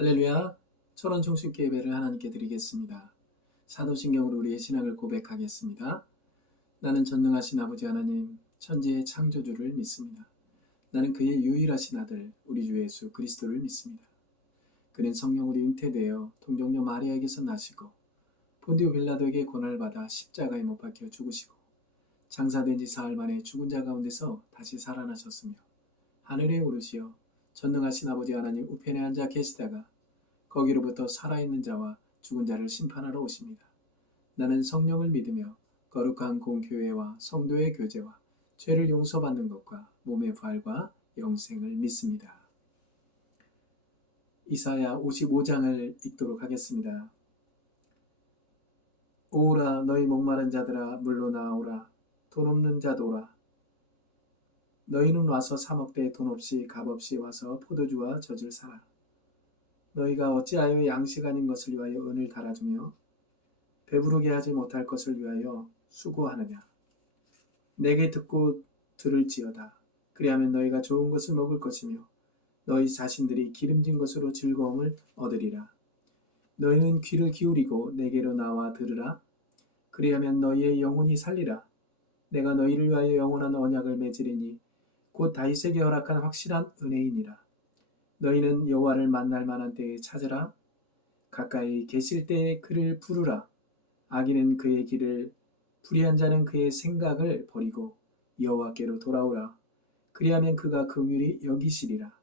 할렐루야. 철원 총축 예배를 하나님께 드리겠습니다. 사도신경으로 우리의 신앙을 고백하겠습니다. 나는 전능하신 아버지 하나님, 천지의 창조주를 믿습니다. 나는 그의 유일하신 아들, 우리 주 예수 그리스도를 믿습니다. 그는 성령으로 잉태되어 동정녀 마리아에게서 나시고 본디오 빌라도에게 고난을 받아 십자가에 못 박혀 죽으시고 장사된 지 사흘 만에 죽은 자 가운데서 다시 살아나셨으며 하늘에 오르시어 전능하신 아버지 하나님 우편에 앉아 계시다가 거기로부터 살아있는 자와 죽은 자를 심판하러 오십니다. 나는 성령을 믿으며 거룩한 공교회와 성도의 교제와 죄를 용서받는 것과 몸의 부활과 영생을 믿습니다. 이사야 55장을 읽도록 하겠습니다. 오라 너희 목마른 자들아 물로 나오라 돈 없는 자도 오라 너희는 와서 사 먹되 돈 없이 값 없이 와서 포도주와 젖을 사라. 너희가 어찌하여 양식 아닌 것을 위하여 은을 달아주며 배부르게 하지 못할 것을 위하여 수고하느냐. 내게 듣고 들을지어다. 그리하면 너희가 좋은 것을 먹을 것이며 너희 자신들이 기름진 것으로 즐거움을 얻으리라. 너희는 귀를 기울이고 내게로 나와 들으라. 그리하면 너희의 영혼이 살리라. 내가 너희를 위하여 영원한 언약을 맺으리니 곧 다윗에게 허락한 확실한 은혜이니라. 너희는 여호와를 만날 만한 때에 찾으라. 가까이 계실 때에 그를 부르라. 악인은 그의 길을, 불의한 자는 그의 생각을 버리고 여호와께로 돌아오라. 그리하면 그가 긍휼히 여기시리라.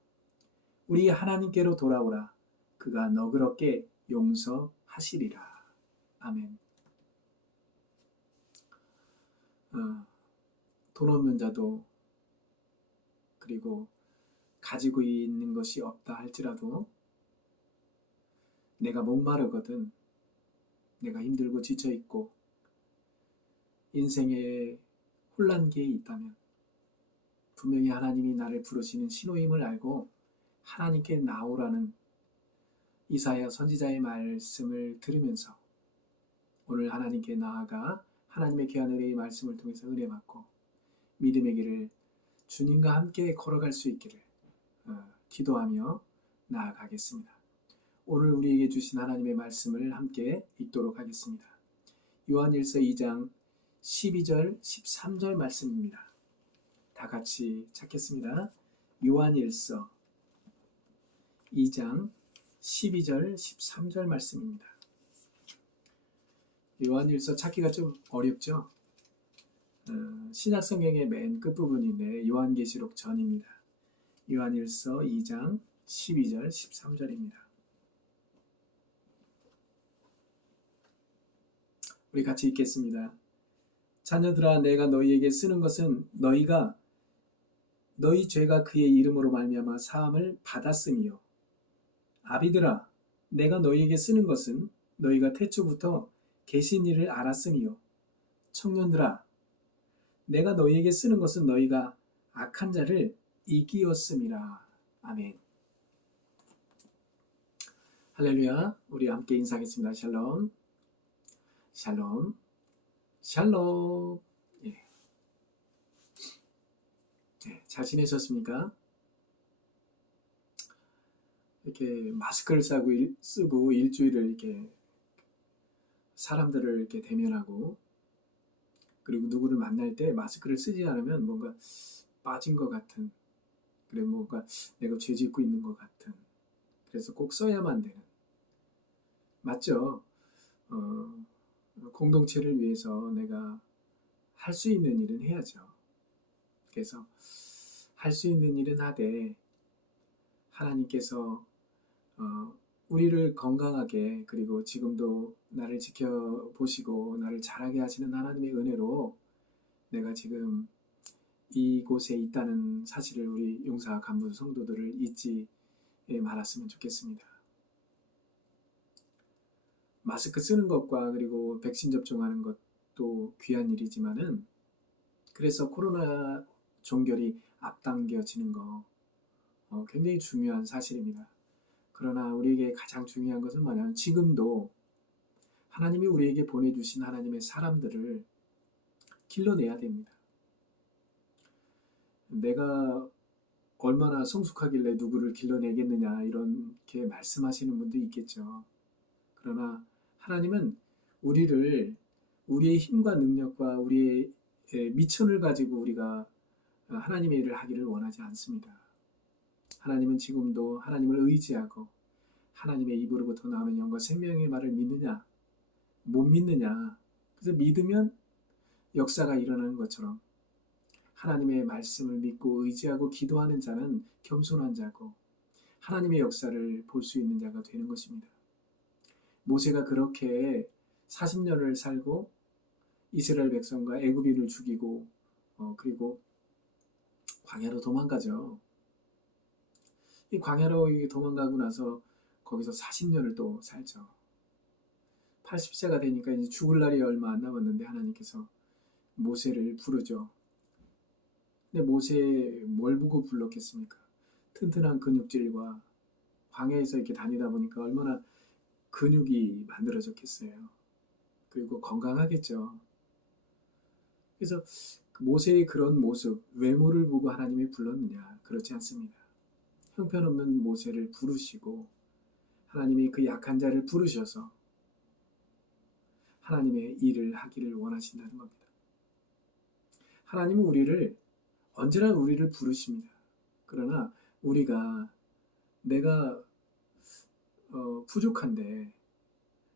우리 하나님께로 돌아오라. 그가 너그럽게 용서하시리라. 아멘. 돈 없는 자도 그리고 가지고 있는 것이 없다 할지라도 내가 목마르거든, 내가 힘들고 지쳐있고 인생에 혼란기에 있다면 분명히 하나님이 나를 부르시는 신호임을 알고 하나님께 나오라는 이사야 선지자의 말씀을 들으면서 오늘 하나님께 나아가 하나님의 귀한 은혜의 말씀을 통해서 은혜 받고 믿음의 길을 주님과 함께 걸어갈 수 있기를 기도하며 나아가겠습니다. 오늘 우리에게 주신 하나님의 말씀을 함께 읽도록 하겠습니다. 요한일서 2장 12절 13절 말씀입니다. 다 같이 찾겠습니다. 요한일서 2장 12절 13절 말씀입니다. 요한일서 찾기가 좀 어렵죠? 신약성경의 맨 끝부분인데 요한계시록 전입니다. 요한일서 2장 12절 13절입니다. 우리 같이 읽겠습니다. 자녀들아 내가 너희에게 쓰는 것은 너희 죄가 그의 이름으로 말미암아 사함을 받았음이요. 아비들아 내가 너희에게 쓰는 것은 너희가 태초부터 계신 일을 알았음이요. 청년들아 내가 너희에게 쓰는 것은 너희가 악한 자를 이기었음이라. 아멘. 할렐루야. 우리 함께 인사하겠습니다. 샬롬 샬롬 샬롬. 예. 잘 지내셨습니까? 이렇게 마스크를 쓰고 일주일을 이렇게 사람들을 이렇게 대면하고 그리고 누구를 만날 때 마스크를 쓰지 않으면 뭔가 빠진 것 같은, 그래 뭔가 내가 죄 짓고 있는 것 같은, 그래서 꼭 써야만 되는, 맞죠? 공동체를 위해서 내가 할 수 있는 일은 해야죠. 그래서 할 수 있는 일은 하되 하나님께서 우리를 건강하게 그리고 지금도 나를 지켜보시고 나를 자라게 하시는 하나님의 은혜로 내가 지금 이곳에 있다는 사실을 우리 용사 간부 성도들을 잊지 말았으면 좋겠습니다. 마스크 쓰는 것과 그리고 백신 접종하는 것도 귀한 일이지만은 그래서 코로나 종결이 앞당겨지는 거 굉장히 중요한 사실입니다. 그러나 우리에게 가장 중요한 것은 뭐냐면 지금도 하나님이 우리에게 보내주신 하나님의 사람들을 길러내야 됩니다. 내가 얼마나 성숙하길래 누구를 길러내겠느냐 이렇게 말씀하시는 분도 있겠죠. 그러나 하나님은 우리를 우리의 힘과 능력과 우리의 미천을 가지고 우리가 하나님의 일을 하기를 원하지 않습니다. 하나님은 지금도 하나님을 의지하고 하나님의 입으로부터 나오는 영과 생명의 말을 믿느냐 못 믿느냐. 그래서 믿으면 역사가 일어나는 것처럼 하나님의 말씀을 믿고 의지하고 기도하는 자는 겸손한 자고 하나님의 역사를 볼 수 있는 자가 되는 것입니다. 모세가 그렇게 40년을 살고 이스라엘 백성과 애굽인을 죽이고 그리고 광야로 도망가죠. 이 광야로 도망가고 나서 거기서 40년을 또 살죠. 80세가 되니까 이제 죽을 날이 얼마 안 남았는데 하나님께서 모세를 부르죠. 근데 모세 뭘 보고 불렀겠습니까? 튼튼한 근육질과 광야에서 이렇게 다니다 보니까 얼마나 근육이 만들어졌겠어요. 그리고 건강하겠죠. 그래서 모세의 그런 모습, 외모를 보고 하나님이 불렀느냐? 그렇지 않습니다. 형편없는 모세를 부르시고 하나님이 그 약한 자를 부르셔서 하나님의 일을 하기를 원하신다는 겁니다. 하나님은 언제나 우리를 부르십니다. 그러나 우리가 내가 부족한데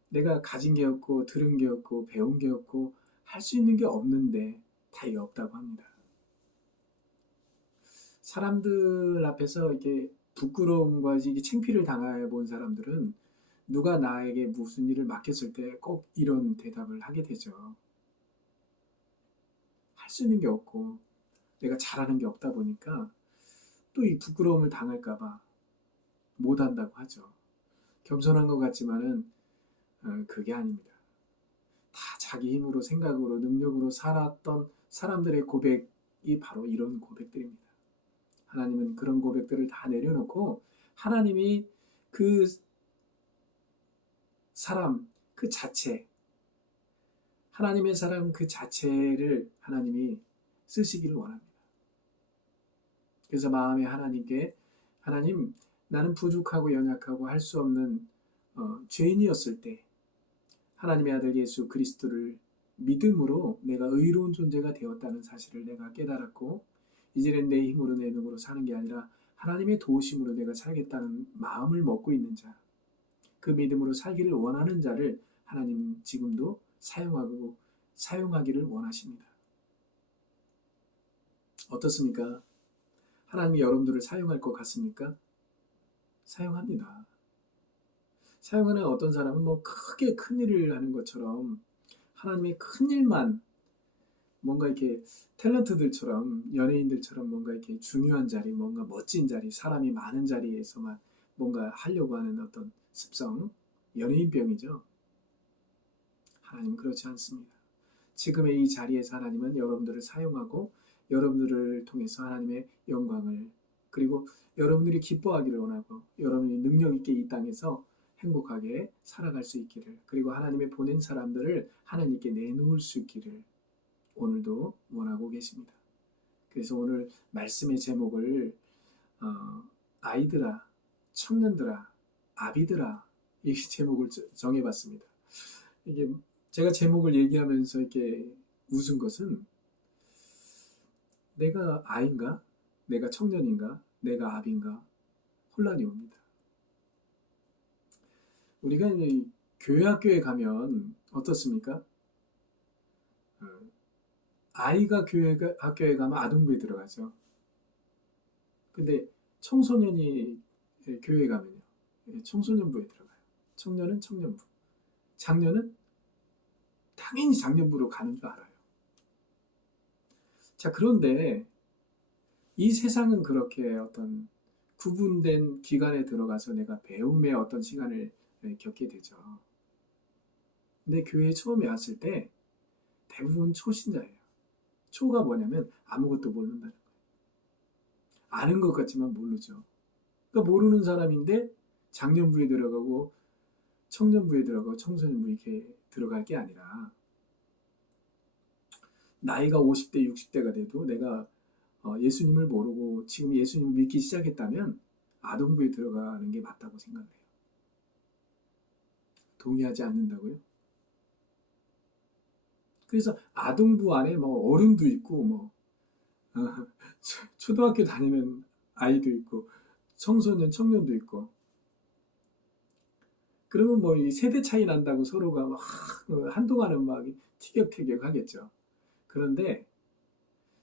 내가 가진 게 없고 들은 게 없고 배운 게 없고 할 수 있는 게 없는데 답이 없다고 합니다. 사람들 앞에서 이렇게 부끄러움과 이게 창피를 당해 본 사람들은 누가 나에게 무슨 일을 맡겼을 때 꼭 이런 대답을 하게 되죠. 할 수 있는 게 없고 내가 잘하는 게 없다 보니까 또 이 부끄러움을 당할까봐 못한다고 하죠. 겸손한 것 같지만은 그게 아닙니다. 다 자기 힘으로 생각으로 능력으로 살았던 사람들의 고백이 바로 이런 고백들입니다. 하나님은 그런 고백들을 다 내려놓고 하나님이 그 사람 그 자체 하나님의 사람 그 자체를 하나님이 쓰시기를 원합니다. 그래서 마음에 하나님께 하나님 나는 부족하고 연약하고 할 수 없는 죄인이었을 때 하나님의 아들 예수 그리스도를 믿음으로 내가 의로운 존재가 되었다는 사실을 내가 깨달았고 이제는 내 힘으로 내 능으로 사는 게 아니라 하나님의 도우심으로 내가 살겠다는 마음을 먹고 있는 자, 그 믿음으로 살기를 원하는 자를 하나님 지금도 사용하기를 원하십니다. 어떻습니까? 하나님이 여러분들을 사용할 것 같습니까? 사용합니다. 사용하는 어떤 사람은 뭐 크게 큰 일을 하는 것처럼 하나님의 큰 일만 뭔가 이렇게 탤런트들처럼 연예인들처럼 뭔가 이렇게 중요한 자리, 뭔가 멋진 자리, 사람이 많은 자리에서만 뭔가 하려고 하는 어떤 습성, 연예인병이죠. 하나님은 그렇지 않습니다. 지금의 이 자리에서 하나님은 여러분들을 사용하고 여러분들을 통해서 하나님의 영광을 그리고 여러분들이 기뻐하기를 원하고 여러분이 능력 있게 이 땅에서 행복하게 살아갈 수 있기를 그리고 하나님의 보낸 사람들을 하나님께 내놓을 수 있기를 오늘도 원하고 계십니다. 그래서 오늘 말씀의 제목을 아이들아, 청년들아, 아비들아 이 제목을 정해봤습니다. 이게 제가 제목을 얘기하면서 이렇게 웃은 것은 내가 아이인가? 내가 청년인가? 내가 아비인가? 혼란이 옵니다. 우리가 이제 교회 학교에 가면 어떻습니까? 아이가 학교에 가면 아동부에 들어가죠. 근데 청소년이 교회에 가면요. 청소년부에 들어가요. 청년은 청년부. 장년은 당연히 장년부로 가는 줄 알아요. 자, 그런데 이 세상은 그렇게 어떤 구분된 기관에 들어가서 내가 배움의 어떤 시간을 겪게 되죠. 근데 교회에 처음에 왔을 때 대부분 초신자예요. 초가 뭐냐면 아무것도 모른다는 거예요. 아는 것 같지만 모르죠. 그러니까 모르는 사람인데 장년부에 들어가고 청년부에 들어가고 청소년부 이렇게 들어갈 게 아니라 나이가 50대, 60대가 돼도 내가 예수님을 모르고 지금 예수님을 믿기 시작했다면 아동부에 들어가는 게 맞다고 생각을 해요. 동의하지 않는다고요? 그래서 아동부 안에 뭐 어른도 있고 뭐 초등학교 다니는 아이도 있고 청소년, 청년도 있고 그러면 뭐 이 세대 차이 난다고 서로가 막 한동안은 막 티격태격 하겠죠. 그런데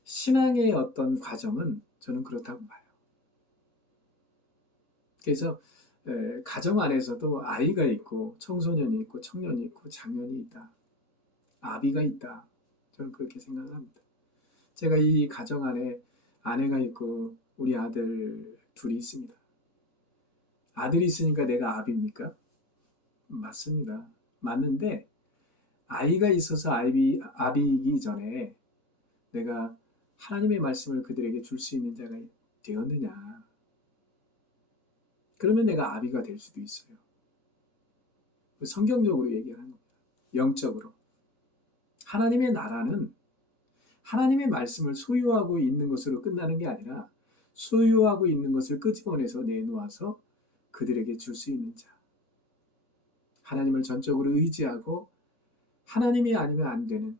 신앙의 어떤 과정은 저는 그렇다고 봐요. 그래서 가정 안에서도 아이가 있고 청소년이 있고 청년이 있고 장년이 있다. 아비가 있다. 저는 그렇게 생각을 합니다. 제가 이 가정 안에 아내가 있고 우리 아들 둘이 있습니다. 아들이 있으니까 내가 아비입니까? 맞습니다. 맞는데 아이가 있어서 아비이기 전에 내가 하나님의 말씀을 그들에게 줄 수 있는 자가 되었느냐. 그러면 내가 아비가 될 수도 있어요. 성경적으로 얘기하는 겁니다. 영적으로. 하나님의 나라는 하나님의 말씀을 소유하고 있는 것으로 끝나는 게 아니라 소유하고 있는 것을 끄집어내서 내놓아서 그들에게 줄 수 있는 자. 하나님을 전적으로 의지하고 하나님이 아니면 안 되는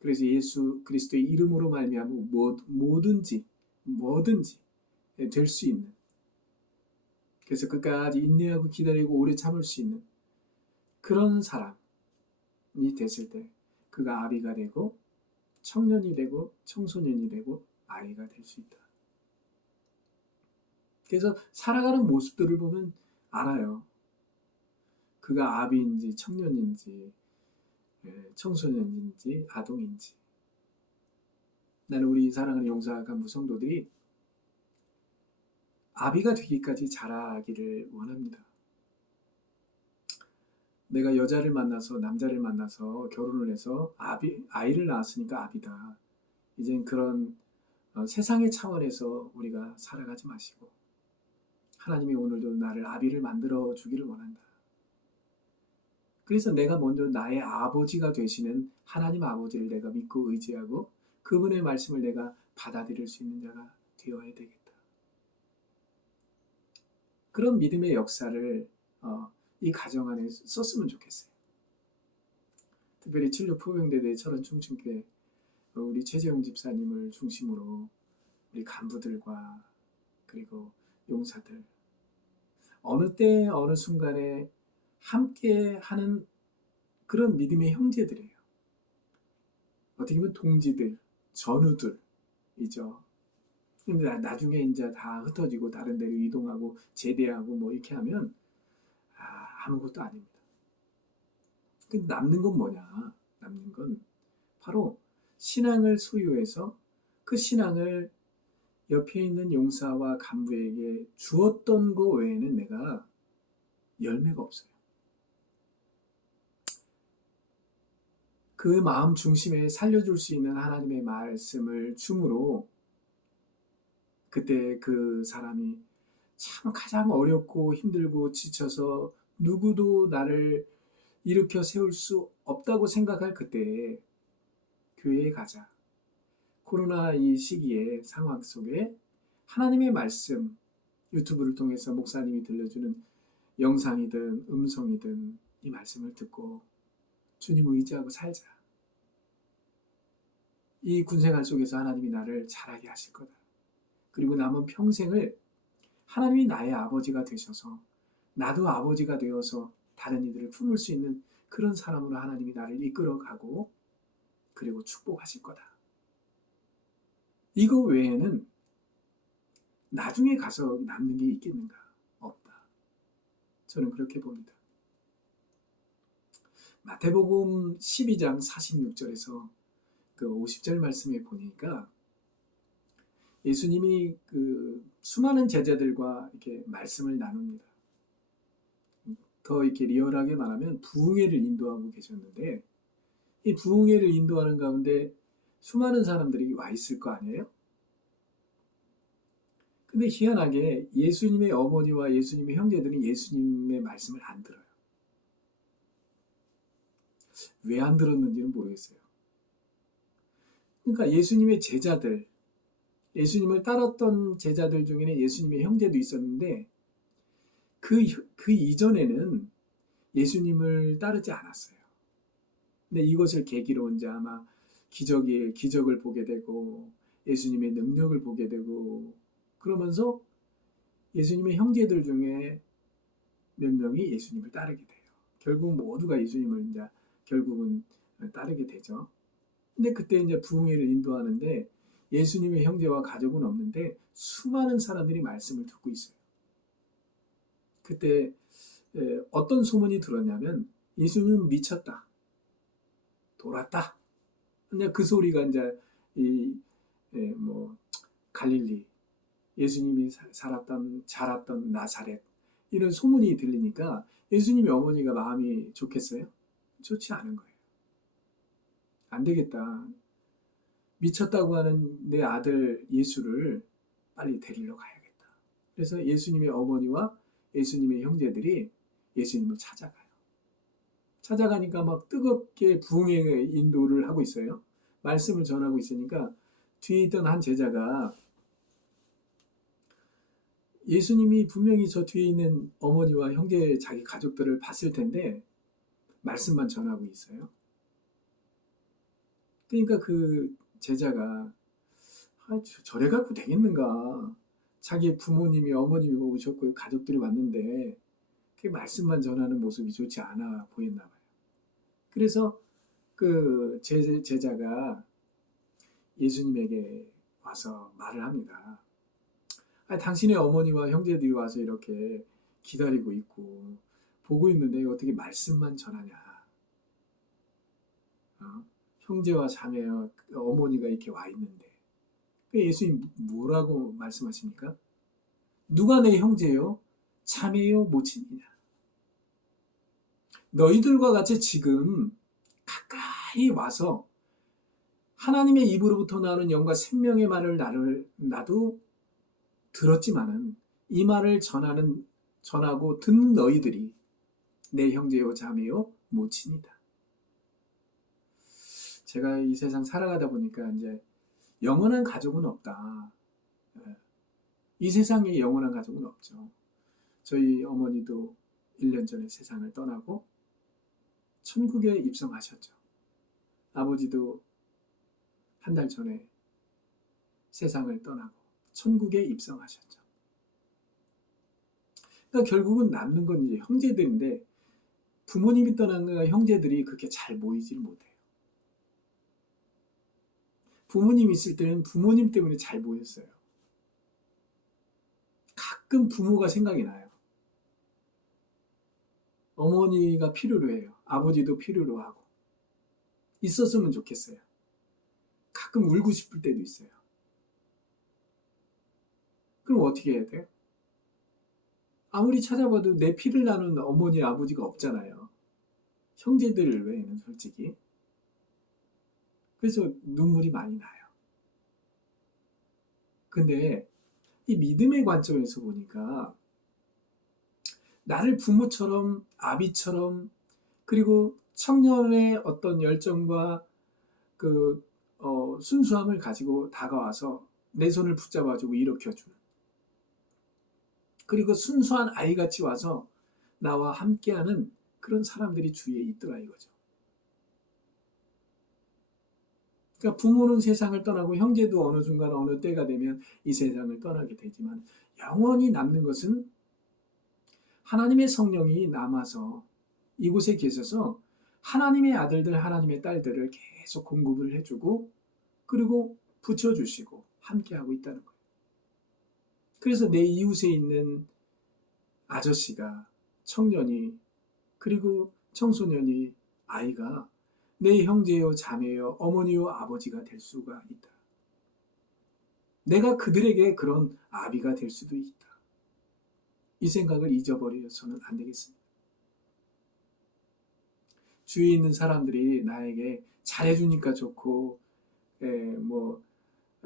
그래서 예수 그리스도의 이름으로 말미암아 뭐든지 될 수 있는 그래서 끝까지 인내하고 기다리고 오래 참을 수 있는 그런 사람이 됐을 때 그가 아비가 되고 청년이 되고 청소년이 되고 아이가 될 수 있다. 그래서 살아가는 모습들을 보면 알아요. 그가 아비인지 청년인지 청소년인지 아동인지. 나는 우리 사랑하는 용사간부 성도들이 아비가 되기까지 자라기를 원합니다. 내가 여자를 만나서 남자를 만나서 결혼을 해서 아이를 낳았으니까 아비다. 이젠 그런 세상의 차원에서 우리가 살아가지 마시고 하나님이 오늘도 나를 아비를 만들어 주기를 원한다. 그래서 내가 먼저 나의 아버지가 되시는 하나님 아버지를 내가 믿고 의지하고 그분의 말씀을 내가 받아들일 수 있는 자가 되어야 되겠다. 그런 믿음의 역사를 이 가정 안에 썼으면 좋겠어요. 특별히 76 포병대대 철원 충칭교회 우리 최재용 집사님을 중심으로 우리 간부들과 그리고 용사들 어느 때 어느 순간에 함께 하는 그런 믿음의 형제들이에요. 어떻게 보면 동지들, 전우들이죠. 근데 나중에 이제 다 흩어지고 다른 데로 이동하고 제대하고 뭐 이렇게 하면 아무것도 아닙니다. 근데 남는 건 뭐냐? 남는 건 바로 신앙을 소유해서 그 신앙을 옆에 있는 용사와 간부에게 주었던 거 외에는 내가 열매가 없어요. 그 마음 중심에 살려줄 수 있는 하나님의 말씀을 줌으로 그때 그 사람이 참 가장 어렵고 힘들고 지쳐서 누구도 나를 일으켜 세울 수 없다고 생각할 그때에 교회에 가자. 코로나 이 시기의 상황 속에 하나님의 말씀 유튜브를 통해서 목사님이 들려주는 영상이든 음성이든 이 말씀을 듣고 주님을 의지하고 살자. 이 군생활 속에서 하나님이 나를 자라게 하실 거다. 그리고 남은 평생을 하나님이 나의 아버지가 되셔서 나도 아버지가 되어서 다른 이들을 품을 수 있는 그런 사람으로 하나님이 나를 이끌어가고 그리고 축복하실 거다. 이거 외에는 나중에 가서 남는 게 있겠는가? 없다. 저는 그렇게 봅니다. 마태복음 12장 46절에서 그 50절 말씀에 보니까 예수님이 그 수많은 제자들과 이렇게 말씀을 나눕니다. 더 이렇게 리얼하게 말하면 부흥회를 인도하고 계셨는데 이 부흥회를 인도하는 가운데 수많은 사람들이 와 있을 거 아니에요? 근데 희한하게 예수님의 어머니와 예수님의 형제들은 예수님의 말씀을 안 들어요. 왜 안 들었는지는 모르겠어요. 그러니까 예수님의 제자들, 예수님을 따랐던 제자들 중에는 예수님의 형제도 있었는데 그 이전에는 예수님을 따르지 않았어요. 근데 이것을 계기로 이제 아마 기적을 보게 되고 예수님의 능력을 보게 되고 그러면서 예수님의 형제들 중에 몇 명이 예수님을 따르게 돼요. 결국 모두가 예수님을 이제 결국은 따르게 되죠. 근데 그때 이제 부흥회를 인도하는데 예수님의 형제와 가족은 없는데 수많은 사람들이 말씀을 듣고 있어요. 그때 어떤 소문이 들었냐면 예수님은 미쳤다, 돌았다. 근데 그 소리가 이제 뭐 갈릴리, 예수님이 살았던 자랐던 나사렛 이런 소문이 들리니까 예수님의 어머니가 마음이 좋겠어요? 좋지 않은 거예요. 안 되겠다. 미쳤다고 하는 내 아들 예수를 빨리 데리러 가야겠다. 그래서 예수님의 어머니와 예수님의 형제들이 예수님을 찾아가요. 찾아가니까 막 뜨겁게 부흥의 인도를 하고 있어요. 말씀을 전하고 있으니까 뒤에 있던 한 제자가 예수님이 분명히 저 뒤에 있는 어머니와 형제 자기 가족들을 봤을 텐데 말씀만 전하고 있어요. 그러니까 그 제자가 저래 갖고 되겠는가. 자기 부모님이 어머님이 오셨고 가족들이 왔는데 그 말씀만 전하는 모습이 좋지 않아 보였나 봐요. 그래서 그 제자가 예수님에게 와서 말을 합니다. 당신의 어머니와 형제들이 와서 이렇게 기다리고 있고 보고 있는데 어떻게 말씀만 전하냐. 형제와 자매와 어머니가 이렇게 와 있는데 예수님 뭐라고 말씀하십니까? 누가 내 형제요? 자매요? 모친이냐? 너희들과 같이 지금 가까이 와서 하나님의 입으로부터 나오는 영과 생명의 말을 나도 들었지만은 이 말을 전하고 듣는 너희들이 내 형제요 자매요 모친이다. 제가 이 세상 살아가다 보니까 이제 영원한 가족은 없다. 이 세상에 영원한 가족은 없죠. 저희 어머니도 1년 전에 세상을 떠나고 천국에 입성하셨죠. 아버지도 한 달 전에 세상을 떠나고 천국에 입성하셨죠. 그러니까 결국은 남는 건 이제 형제들인데 부모님이 떠난 형제들이 그렇게 잘 모이질 못해요. 부모님 있을 때는 부모님 때문에 잘 모였어요. 가끔 부모가 생각이 나요. 어머니가 필요로 해요. 아버지도 필요로 하고. 있었으면 좋겠어요. 가끔 울고 싶을 때도 있어요. 그럼 어떻게 해야 돼요? 아무리 찾아봐도 내 피를 나눈 어머니, 아버지가 없잖아요. 형제들 외에는 솔직히. 그래서 눈물이 많이 나요. 근데 이 믿음의 관점에서 보니까 나를 부모처럼, 아비처럼, 그리고 청년의 어떤 열정과 그 순수함을 가지고 다가와서 내 손을 붙잡아주고 일으켜주는, 그리고 순수한 아이같이 와서 나와 함께하는 그런 사람들이 주위에 있더라 이거죠. 그러니까 부모는 세상을 떠나고 형제도 어느 순간 어느 때가 되면 이 세상을 떠나게 되지만 영원히 남는 것은 하나님의 성령이 남아서 이곳에 계셔서 하나님의 아들들, 하나님의 딸들을 계속 공급을 해주고 그리고 붙여주시고 함께하고 있다는 거예요. 그래서 내 이웃에 있는 아저씨가, 청년이, 그리고 청소년이, 아이가 내 형제요, 자매요, 어머니요, 아버지가 될 수가 있다. 내가 그들에게 그런 아비가 될 수도 있다. 이 생각을 잊어버려서는 안 되겠습니다. 주위에 있는 사람들이 나에게 잘해주니까 좋고, 뭐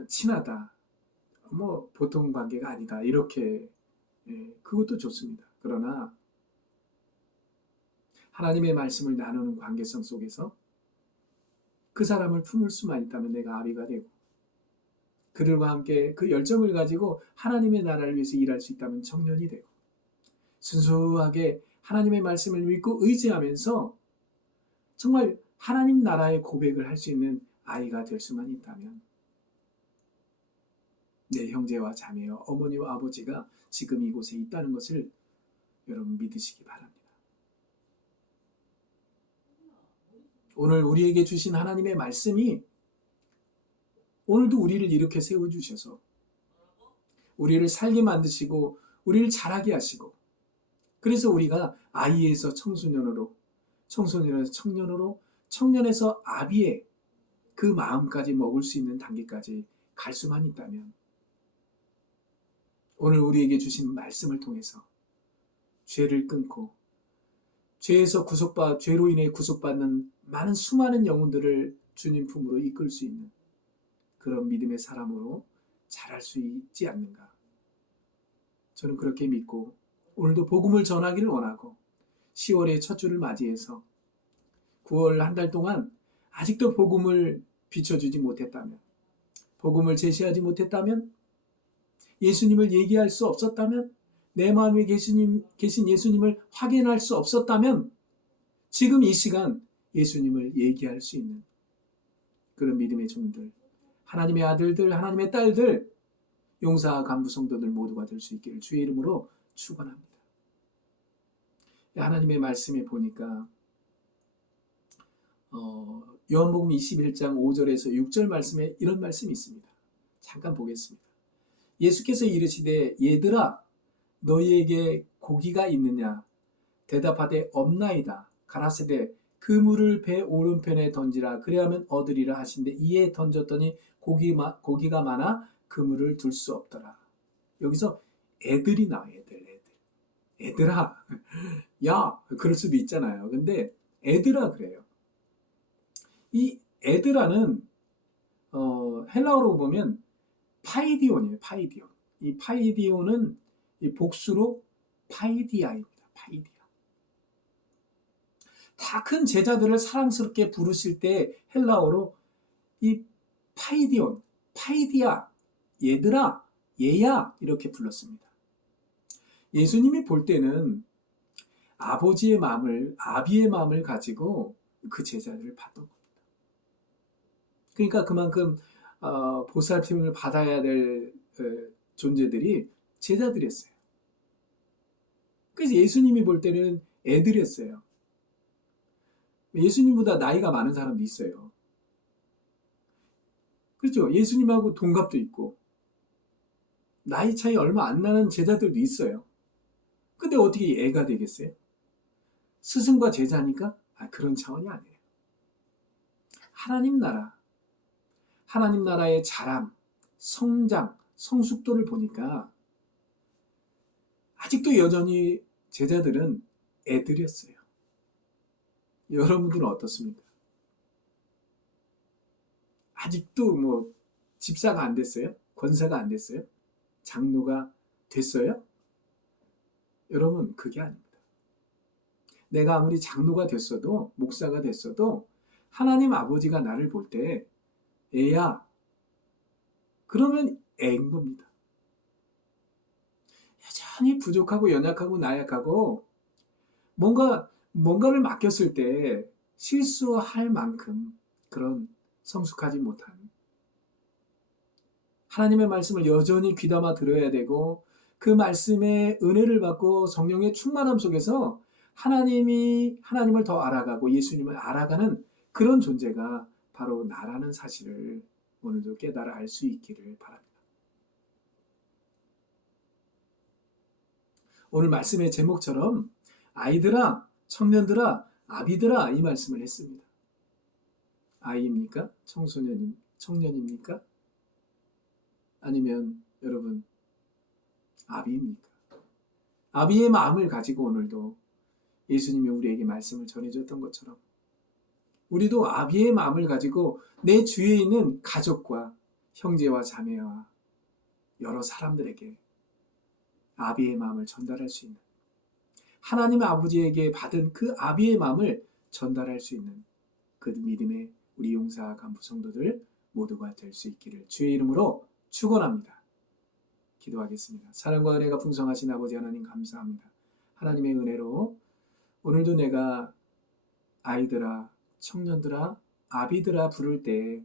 친하다, 뭐 보통 관계가 아니다 이렇게 그것도 좋습니다. 그러나 하나님의 말씀을 나누는 관계성 속에서 그 사람을 품을 수만 있다면 내가 아비가 되고 그들과 함께 그 열정을 가지고 하나님의 나라를 위해서 일할 수 있다면 청년이 되고, 순수하게 하나님의 말씀을 믿고 의지하면서 정말 하나님 나라의 고백을 할 수 있는 아이가 될 수만 있다면, 내 형제와 자매와 어머니와 아버지가 지금 이곳에 있다는 것을 여러분 믿으시기 바랍니다. 오늘 우리에게 주신 하나님의 말씀이 오늘도 우리를 이렇게 세워주셔서 우리를 살게 만드시고 우리를 자라게 하시고, 그래서 우리가 아이에서 청소년으로, 청소년에서 청년으로, 청년에서 아비의 그 마음까지 먹을 수 있는 단계까지 갈 수만 있다면, 오늘 우리에게 주신 말씀을 통해서 죄를 끊고 죄로 인해 구속받는 많은 수많은 영혼들을 주님 품으로 이끌 수 있는 그런 믿음의 사람으로 자랄 수 있지 않는가. 저는 그렇게 믿고 오늘도 복음을 전하기를 원하고, 10월의 첫 주를 맞이해서 9월 한 달 동안 아직도 복음을 비춰주지 못했다면, 복음을 제시하지 못했다면, 예수님을 얘기할 수 없었다면, 내 마음에 계신 예수님을 확인할 수 없었다면, 지금 이 시간 예수님을 얘기할 수 있는 그런 믿음의 종들, 하나님의 아들들, 하나님의 딸들, 용사 간부 성도들 모두가 될 수 있기를 주의 이름으로 축원합니다. 하나님의 말씀에 보니까 요한복음 21장 5절에서 6절 말씀에 이런 말씀이 있습니다. 잠깐 보겠습니다. 예수께서 이르시되 얘들아 너희에게 고기가 있느냐? 대답하되 없나이다. 가라사대 그물을 배 오른편에 던지라 그리하면 얻으리라 하신대 이에 던졌더니 고기가 많아 그물을 둘 수 없더라. 여기서 애들이 나와요. 애들아 야 그럴 수도 있잖아요. 근데 애들아 그래요. 이 애들아는 헬라어로 보면 파이디온이에요. 파이디온. 이 파이디온은 이 복수로 파이디아입니다. 파이디아. 다 큰 제자들을 사랑스럽게 부르실 때 헬라어로 이 파이디온, 파이디아, 얘들아, 얘야 이렇게 불렀습니다. 예수님이 볼 때는 아비의 마음을 가지고 그 제자들을 봤던 겁니다. 그러니까 그만큼 보살핌을 받아야 될 존재들이 제자들이었어요. 그래서 예수님이 볼 때는 애들이었어요. 예수님보다 나이가 많은 사람도 있어요. 그렇죠? 예수님하고 동갑도 있고 나이 차이 얼마 안 나는 제자들도 있어요. 근데 어떻게 애가 되겠어요? 스승과 제자니까? 그런 차원이 아니에요. 하나님 나라의 자람, 성장, 성숙도를 보니까 아직도 여전히 제자들은 애들이었어요. 여러분들은 어떻습니까? 아직도 집사가 안 됐어요? 권사가 안 됐어요? 장로가 됐어요? 여러분 그게 아닙니다. 내가 아무리 장로가 됐어도 목사가 됐어도 하나님 아버지가 나를 볼 때 애야 그러면 애인 겁니다. 여전히 부족하고 연약하고 나약하고 뭔가를 맡겼을 때 실수할 만큼 그런 성숙하지 못한 하나님의 말씀을 여전히 귀담아 들어야 되고 그 말씀의 은혜를 받고 성령의 충만함 속에서 하나님을 더 알아가고 예수님을 알아가는 그런 존재가 바로 나라는 사실을 오늘도 깨달아 알 수 있기를 바랍니다. 오늘 말씀의 제목처럼 아이들아, 청년들아, 아비들아 이 말씀을 했습니다. 아이입니까? 청년입니까? 아니면 여러분 아비입니까? 아비의 마음을 가지고 오늘도 예수님이 우리에게 말씀을 전해줬던 것처럼 우리도 아비의 마음을 가지고 내 주위에 있는 가족과 형제와 자매와 여러 사람들에게 아비의 마음을 전달할 수 있는 하나님 아버지에게 받은 그 아비의 마음을 전달할 수 있는 그 믿음의 우리 용사 간부 성도들 모두가 될 수 있기를 주의 이름으로 축원합니다. 기도하겠습니다. 사랑과 은혜가 풍성하신 아버지 하나님 감사합니다. 하나님의 은혜로 오늘도 내가 아이들아, 청년들아, 아비들아 부를 때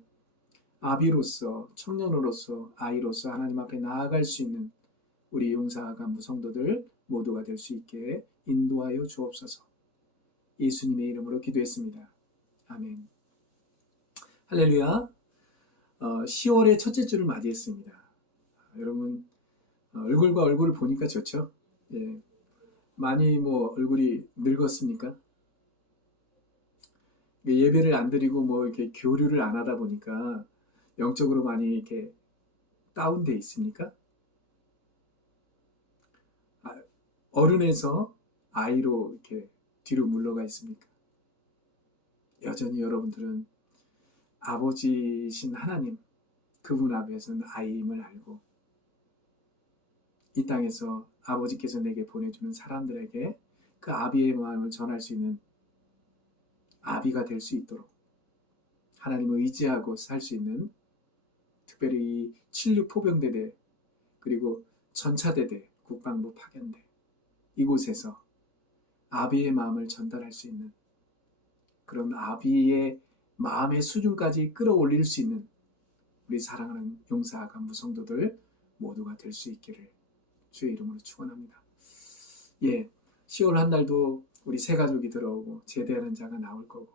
아비로서, 청년으로서, 아이로서 하나님 앞에 나아갈 수 있는 우리 용사 간부 성도들 모두가 될 수 있게 인도하여 주옵소서. 예수님의 이름으로 기도했습니다. 아멘. 할렐루야. 10월의 첫째 주를 맞이했습니다. 여러분 얼굴과 얼굴을 보니까 좋죠? 예. 많이 얼굴이 늙었습니까? 예배를 안 드리고 이렇게 교류를 안 하다 보니까 영적으로 많이 이렇게 다운돼 있습니까? 어른에서 아이로 이렇게 뒤로 물러가 있습니까? 여전히 여러분들은 아버지신 하나님, 그분 앞에서는 아이임을 알고 이 땅에서 아버지께서 내게 보내주는 사람들에게 그 아비의 마음을 전할 수 있는 아비가 될 수 있도록 하나님을 의지하고 살 수 있는, 특별히 이 76 포병대대 그리고 전차대대 국방부 파견대 이곳에서 아비의 마음을 전달할 수 있는, 그런 아비의 마음의 수준까지 끌어올릴 수 있는 우리 사랑하는 용사 간부 성도들 모두가 될 수 있기를 주의 이름으로 축원합니다. 예, 10월 한 달도 우리 새 가족이 들어오고 제대하는 자가 나올 거고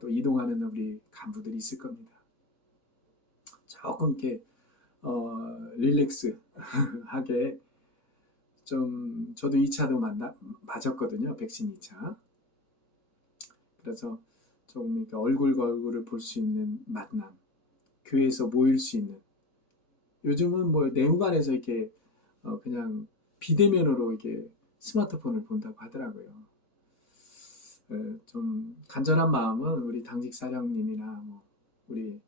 또 이동하는 우리 간부들이 있을 겁니다. 조금 이렇게 릴렉스하게 좀, 저도 2차도 맞았거든요. 백신 2차. 그래서 조금 이렇게 얼굴과 얼굴을 볼 수 있는 만남, 교회에서 모일 수 있는, 요즘은 내무반에서 이렇게 그냥 비대면으로 이렇게 스마트폰을 본다고 하더라고요. 좀 간절한 마음은 우리 당직 사장님이나 우리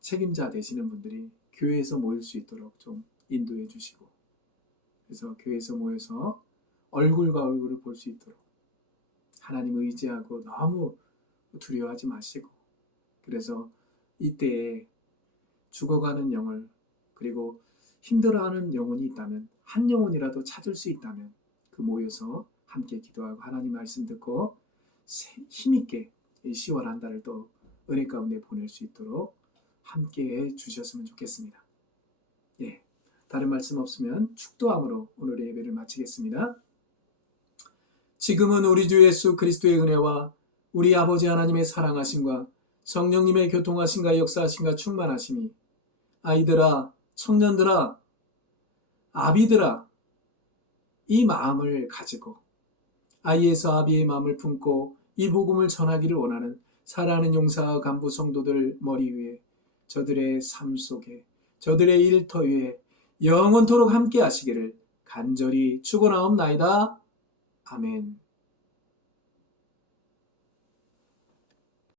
책임자 되시는 분들이 교회에서 모일 수 있도록 좀 인도해 주시고, 그래서 교회에서 모여서 얼굴과 얼굴을 볼 수 있도록 하나님을 의지하고 너무 두려워하지 마시고, 그래서 이때에 죽어가는 영을, 그리고 힘들어하는 영혼이 있다면, 한 영혼이라도 찾을 수 있다면 그 모여서 함께 기도하고 하나님 말씀 듣고 힘있게 이 10월 한 달을 또 은혜 가운데 보낼 수 있도록 함께 해 주셨으면 좋겠습니다. 예, 다른 말씀 없으면 축도함으로 오늘의 예배를 마치겠습니다. 지금은 우리 주 예수 그리스도의 은혜와 우리 아버지 하나님의 사랑하심과 성령님의 교통하심과 역사하심과 충만하심이 아이들아, 청년들아, 아비들아, 이 마음을 가지고 아이에서 아비의 마음을 품고 이 복음을 전하기를 원하는 사랑하는 용사 간부 성도들 머리 위에, 저들의 삶 속에, 저들의 일터 위에 영원토록 함께 하시기를 간절히 축원하옵나이다. 아멘.